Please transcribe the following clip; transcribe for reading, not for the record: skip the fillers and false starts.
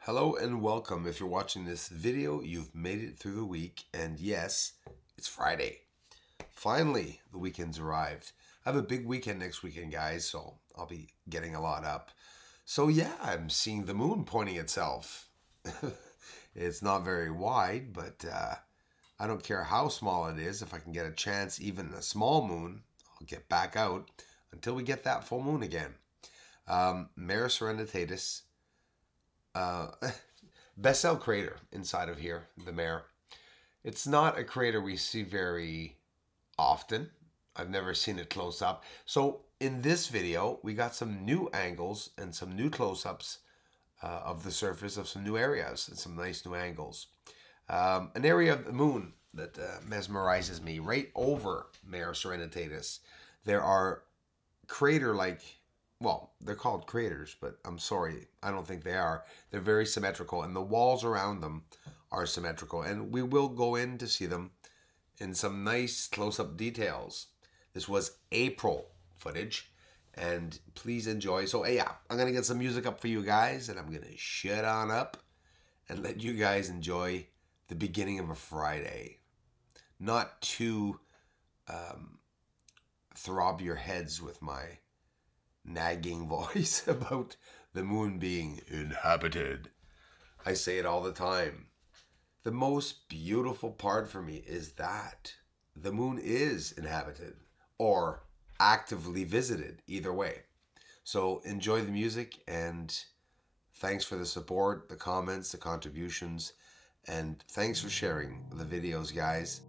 Hello and welcome. If you're watching this video, you've made it through the week, and yes, it's Friday. Finally, the weekend's arrived. I have a big weekend next weekend, guys, so I'll be getting a lot up. So yeah, I'm seeing the moon pointing itself. It's not very wide, but I don't care how small it is. If I can get a chance, even a small moon, I'll get back out until we get that full moon again. Mare Serenitatis. Bessel crater inside of here, the Mare. It's not a crater we see very often. I've never seen it close up. So in this video, we got some new angles and some new close-ups of the surface of some new areas and some nice new angles. An area of the moon that mesmerizes me, right over Mare Serenitatis. There are crater-like, well, they're called craters, but I'm sorry, I don't think they are. They're very symmetrical, and the walls around them are symmetrical, and we will go in to see them in some nice close-up details. This was April footage, and please enjoy. So yeah, I'm going to get some music up for you guys, and I'm going to shut on up and let you guys enjoy the beginning of a Friday. Not to throb your heads with my nagging voice about the moon being inhabited. I say it all the time. The most beautiful part for me is that the moon is inhabited or actively visited, either way. So enjoy the music, and thanks for the support, the comments, the contributions, and thanks for sharing the videos, guys.